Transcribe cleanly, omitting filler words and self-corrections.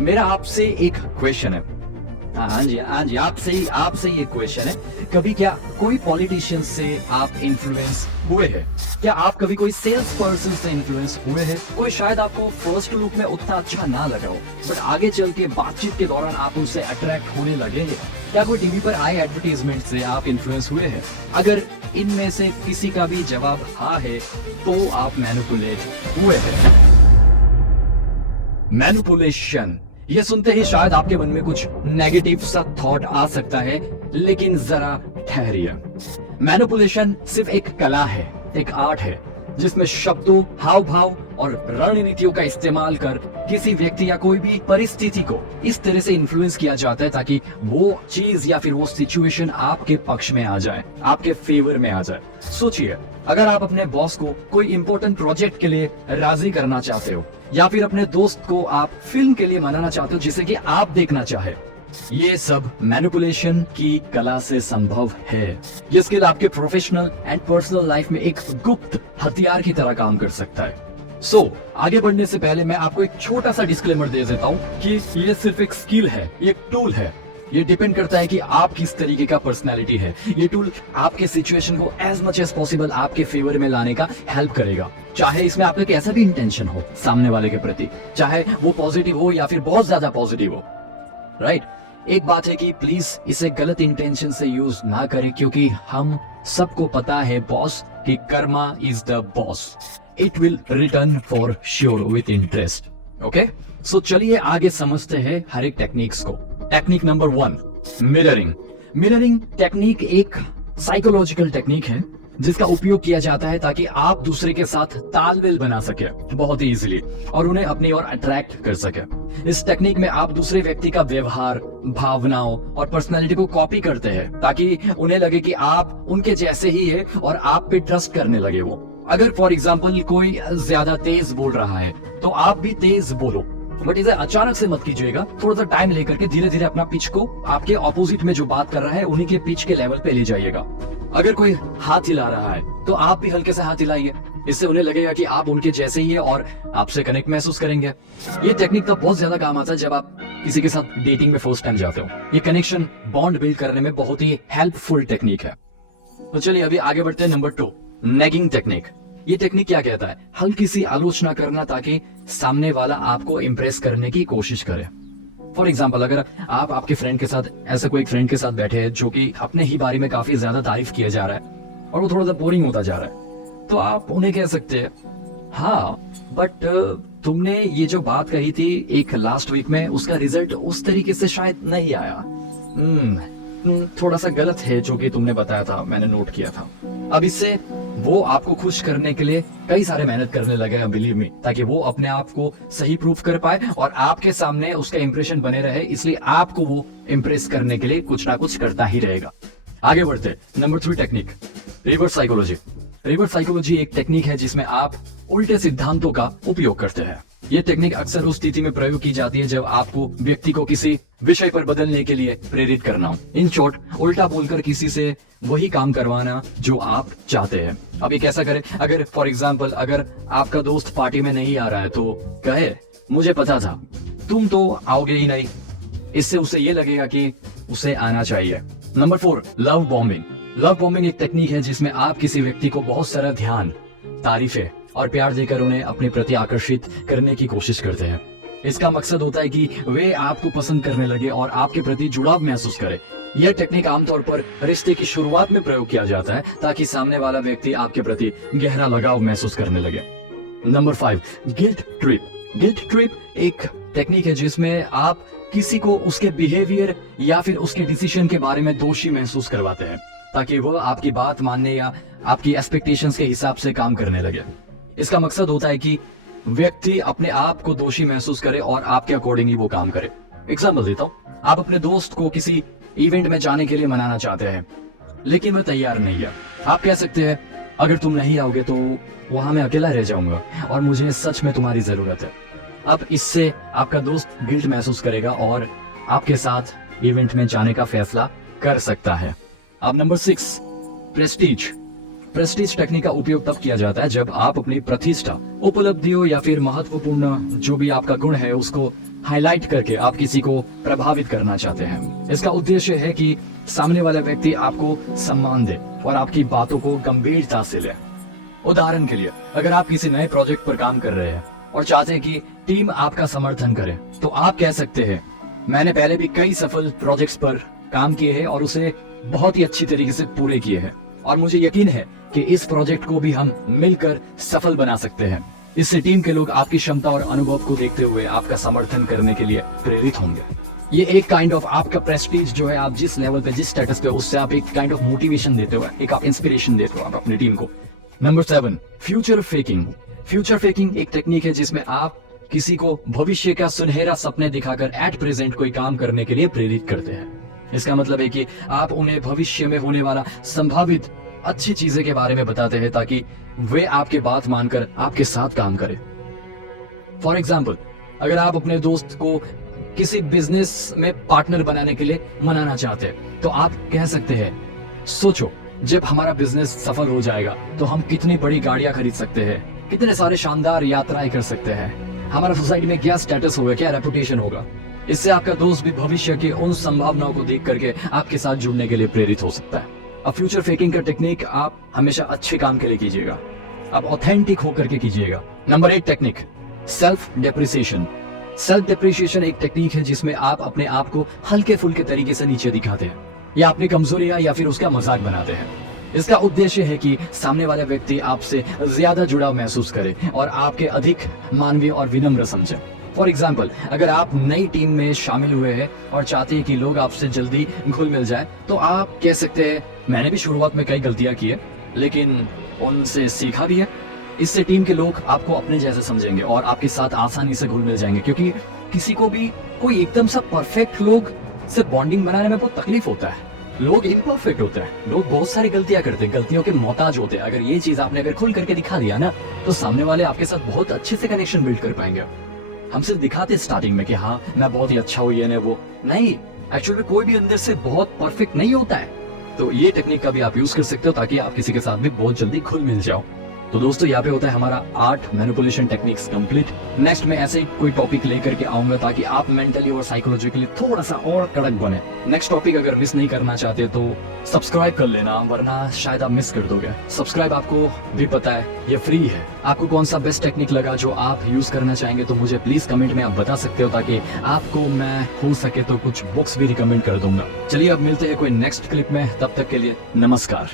मेरा आपसे एक क्वेश्चन है। हाँ जी, आपसे ये क्वेश्चन है, कभी क्या कोई पॉलिटिशियन से आप इन्फ्लुएंस हुए हैं? क्या आप कभी कोई सेल्स पर्सन से इन्फ्लुएंस हुए हैं? कोई शायद आपको फर्स्ट लुक में उतना अच्छा ना लगा हो, बट आगे चल के बातचीत के दौरान आप उनसे अट्रैक्ट होने लगे हैं। क्या कोई टीवी पर आए एडवर्टीजमेंट से आप इन्फ्लुएंस हुए हैं? अगर इनमें से किसी का भी जवाब हाँ है तो आप मैनिपुलेट हुए हैं। मैनिपुलेशन, ये सुनते ही शायद आपके मन में कुछ नेगेटिव सा थॉट आ सकता है, लेकिन जरा ठहरिए। मैनिपुलेशन सिर्फ एक कला है, एक आर्ट है, जिसमें शब्दों, हाव भाव और रणनीतियों का इस्तेमाल कर किसी व्यक्ति या कोई भी परिस्थिति को इस तरह से इन्फ्लुएंस किया जाता है ताकि वो चीज या फिर वो सिचुएशन आपके पक्ष में आ जाए, आपके फेवर में आ जाए। सोचिए, अगर आप अपने बॉस को कोई इंपॉर्टेंट प्रोजेक्ट के लिए राजी करना चाहते हो, या फिर अपने दोस्त को आप फिल्म के लिए मनाना चाहते हो जिसे कि आप देखना चाहे, ये सब मैनिपुलेशन की कला से संभव है। ये स्किल आपके प्रोफेशनल एंड पर्सनल लाइफ में एक गुप्त हथियार की तरह काम कर सकता है। आगे बढ़ने से पहले मैं आपको एक छोटा सा डिस्क्लेमर दे देता हूँ कि ये सिर्फ एक स्किल है, ये एक टूल है। ये डिपेंड करता है कि आप किस तरीके का पर्सनालिटी है। ये टूल आपके सिचुएशन को एज मच एज पॉसिबल आपके फेवर में लाने का हेल्प करेगा, चाहे इसमें आपका कैसा भी इंटेंशन हो सामने वाले के प्रति, चाहे वो पॉजिटिव हो या फिर बहुत ज्यादा पॉजिटिव हो। राइट? एक बात है कि प्लीज इसे गलत इंटेंशन से यूज ना करें, क्योंकि हम सबको पता है बॉस कि karma is the boss, it will return for sure with interest. Okay, so चलिए आगे समझते हैं हर एक टेक्निक्स को। Technique number 1, mirroring. Mirroring technique एक साइकोलॉजिकल टेक्निक है जिसका उपयोग किया जाता है ताकि आप दूसरे के साथ तालमेल बना सके बहुत ही इजीली और उन्हें अपनी ओर अट्रैक्ट कर सके। इस टेक्निक में आप दूसरे व्यक्ति का व्यवहार, भावनाओं और पर्सनालिटी को कॉपी करते हैं ताकि उन्हें लगे कि आप उनके जैसे ही है और आप पे ट्रस्ट करने लगे वो। अगर फॉर एग्जाम्पल कोई ज्यादा तेज बोल रहा है तो आप भी तेज बोलो, बट इसे अचानक से मत कीजिएगा। थोड़ा सा टाइम लेकर के धीरे धीरे अपना पिच को आपके ऑपोजिट में जो बात कर रहा है उन्हीं के पिच के लेवल पे ले जाइएगा। अगर कोई हाथ हिला रहा है तो आप भी हल्के से हाथ हिलाइए, इससे उन्हें लगेगा कि आप उनके जैसे ही है और आपसे कनेक्ट महसूस करेंगे। ये टेक्निक तब बहुत ज्यादा काम आता है जब आप किसी के साथ डेटिंग में फर्स्ट टाइम जाते हो। ये कनेक्शन बॉन्ड बिल्ड करने में बहुत ही हेल्पफुल टेक्निक है। तो चलिए अभी आगे बढ़ते हैं। Number 2, nagging technique. ये टेक्निक क्या कहता है? हल्की सी आलोचना करना ताकि सामने वाला आपको इम्प्रेस करने की कोशिश करे। फॉर एग्जाम्पल, अगर आप आपके फ्रेंड के साथ, ऐसा कोई फ्रेंड के साथ बैठे हैं जो कि अपने ही बारे में काफी ज्यादा तारीफ किया जा रहा है और वो थोड़ा सा बोरिंग होता जा रहा है, तो आप उन्हें कह सकते हैं, हाँ बट तुमने ये जो बात कही थी एक लास्ट वीक में, उसका रिजल्ट उस तरीके से शायद नहीं आया। थोड़ा सा गलत है जो कि तुमने बताया था, मैंने नोट किया था। अब इससे वो आपको खुश करने के लिए कई सारे मेहनत करने लगे, बिलीव मी, ताकि वो अपने आप को सही प्रूफ कर पाए और आपके सामने उसका इंप्रेशन बने रहे। इसलिए आपको वो इम्प्रेस करने के लिए कुछ ना कुछ करता ही रहेगा। आगे बढ़ते number 3 technique, reverse psychology. Reverse psychology एक टेक्निक है जिसमें आप उल्टे सिद्धांतों का उपयोग करते हैं। ये टेक्निक अक्सर उस स्थिति में प्रयोग की जाती है जब आपको व्यक्ति को किसी विषय पर बदलने के लिए प्रेरित करना हो। इन शॉर्ट, उल्टा बोलकर किसी से वही काम करवाना जो आप चाहते हैं। अब ये कैसा करें? अगर फॉर एग्जाम्पल, अगर आपका दोस्त पार्टी में नहीं आ रहा है तो कहे, मुझे पता था तुम तो आओगे ही नहीं। इससे उसे ये लगेगा कि उसे आना चाहिए। Number 4, love bombing. Love bombing एक टेक्निक है जिसमें आप किसी व्यक्ति को बहुत सारा ध्यान, तारीफें और प्यार देकर उन्हें अपने प्रति आकर्षित करने की कोशिश करते हैं। इसका मकसद होता है कि वे आपको पसंद करने लगे और आपके प्रति जुड़ाव महसूस करे। यह टेक्निक आमतौर पर रिश्ते की शुरुआत में प्रयोग किया जाता है ताकि सामने वाला व्यक्ति आपके प्रति गहरा लगाव महसूस करने लगे। Number 5, guilt trip. Guilt trip एक टेक्निक है जिसमें आप किसी को उसके बिहेवियर या फिर उसके डिसीजन के बारे में दोषी महसूस करवाते हैं ताकि वह आपकी बात मानने या आपकी एक्सपेक्टेशंस के हिसाब से काम करने लगे। इसका मकसद होता है कि व्यक्ति अपने आप को दोषी महसूस करे और आपके अकॉर्डिंगली वो काम करे। एग्जाम्पल देता हूँ, आप अपने दोस्त को किसी इवेंट में जाने के लिए मनाना चाहते हैं लेकिन वह तैयार नहीं है। आप कह सकते हैं, अगर तुम नहीं आओगे तो वहां मैं अकेला रह जाऊंगा और मुझे सच में तुम्हारी जरूरत है। अब इससे आपका दोस्त गिल्ट महसूस करेगा और आपके साथ इवेंट में जाने का फैसला कर सकता है। अब नंबर 6, प्रेस्टीज। प्रेस्टीज टेक्निक का उपयोग तब किया जाता है जब आप अपनी प्रतिष्ठा, उपलब्धियों या फिर महत्वपूर्ण जो भी आपका गुण है उसको हाईलाइट करके आप किसी को प्रभावित करना चाहते हैं। इसका उद्देश्य है कि सामने वाला व्यक्ति आपको सम्मान दे और आपकी बातों को गंभीरता से ले। उदाहरण के लिए, अगर आप किसी नए प्रोजेक्ट पर काम कर रहे हैं और चाहते हैं कि टीम आपका समर्थन करे, तो आप कह सकते हैं, मैंने पहले भी कई सफल प्रोजेक्ट्स पर काम किए हैं और उसे बहुत ही अच्छी तरीके से पूरे किए हैं और मुझे यकीन है कि इस प्रोजेक्ट को भी हम मिलकर सफल बना सकते हैं। इससे टीम के लोग आपकी क्षमता और अनुभव को देखते हुए आपका समर्थन करने के लिए प्रेरित होंगे। ये एक काइंड ऑफ आपका प्रेस्टीज जो है, आप जिस लेवल पे, जिस स्टेटस पे, उससे आप एक काइंड ऑफ मोटिवेशन देते हो, एक आप इंस्पिरेशन देते हो आप अपनी टीम को। Number 7, future faking. Future faking एक टेक्निक है जिसमें आप किसी को भविष्य का सुनहरा सपने दिखाकर एट प्रेजेंट कोई काम करने के लिए प्रेरित करते हैं। इसका मतलब है कि आप उन्हें भविष्य में होने वाला संभावित अच्छी चीजें के बारे में बताते हैं ताकि वे आपके बात मानकर आपके साथ काम करें। फॉर एग्जाम्पल, अगर आप अपने दोस्त को किसी बिजनेस में पार्टनर बनाने के लिए मनाना चाहते हैं, तो आप कह सकते हैं, सोचो जब हमारा बिजनेस सफल हो जाएगा तो हम कितनी बड़ी गाड़ियां खरीद सकते हैं, कितने सारे शानदार यात्राएं कर सकते हैं, हमारा सोसाइटी में क्या स्टेटस होगा, क्या रेपुटेशन होगा। इससे आपका दोस्त भी भविष्य की उन संभावनाओं को देख करके आपके साथ जुड़ने के लिए प्रेरित हो सकता है। अब फ्यूचर फेकिंग का टेक्निक आप हमेशा अच्छे काम के लिए कीजिएगा, आप ऑथेंटिक होकर के कीजिएगा। Number 8 technique, self depreciation. Self depreciation एक टेक्निक है जिसमें आप अपने आप को हल्के फुल्के तरीके से नीचे दिखाते हैं या अपनी कमजोरियां या फिर उसका मजाक बनाते हैं। इसका उद्देश्य है कि सामने वाला व्यक्ति आपसे ज्यादा जुड़ाव महसूस करे और आपके अधिक मानवीय और विनम्र समझे। फॉर एग्जाम्पल, अगर आप नई टीम में शामिल हुए हैं और चाहते हैं कि लोग आपसे जल्दी घुल मिल जाए, तो आप कह सकते हैं, मैंने भी शुरुआत में कई गलतियां की है लेकिन उनसे सीखा भी है। इससे टीम के लोग आपको अपने जैसे समझेंगे और आपके साथ आसानी से घुल मिल जाएंगे, क्योंकि किसी को भी कोई एकदम सा परफेक्ट लोग से बॉन्डिंग बनाने में बहुत तकलीफ होता है। लोग इम्परफेक्ट होते हैं, लोग बहुत सारी गलतियां करते हैं, गलतियों के मोहताज होते हैं। अगर ये चीज आपने अगर खुल करके दिखा दिया ना, तो सामने वाले आपके साथ बहुत अच्छे से कनेक्शन बिल्ड कर पाएंगे। हम सिर्फ दिखाते स्टार्टिंग में कि हाँ मैं बहुत ही अच्छा हूँ, ये नहीं वो नहीं, एक्चुअली कोई भी अंदर से बहुत परफेक्ट नहीं होता है। तो ये टेक्निक का भी आप यूज कर सकते हो ताकि आप किसी के साथ भी बहुत जल्दी घुल मिल जाओ। तो दोस्तों, यहाँ पे होता है हमारा 8 मैनिपुलेशन टेक्निक्स कंप्लीट। नेक्स्ट में ऐसे ही कोई टॉपिक लेकर के आऊंगा ताकि आप मेंटली और साइकोलॉजिकली थोड़ा सा और कड़क बने। नेक्स्ट टॉपिक अगर मिस नहीं करना चाहते तो सब्सक्राइब कर लेना, वरना शायद आप मिस कर दोगे। सब्सक्राइब आपको भी पता है ये फ्री है। आपको कौन सा बेस्ट टेक्निक लगा जो आप यूज करना चाहेंगे तो मुझे प्लीज कमेंट में आप बता सकते हो, ताकि आपको मैं हो सके तो कुछ बुक्स भी रिकमेंड कर दूंगा। चलिए अब मिलते हैं कोई नेक्स्ट क्लिप में, तब तक के लिए नमस्कार।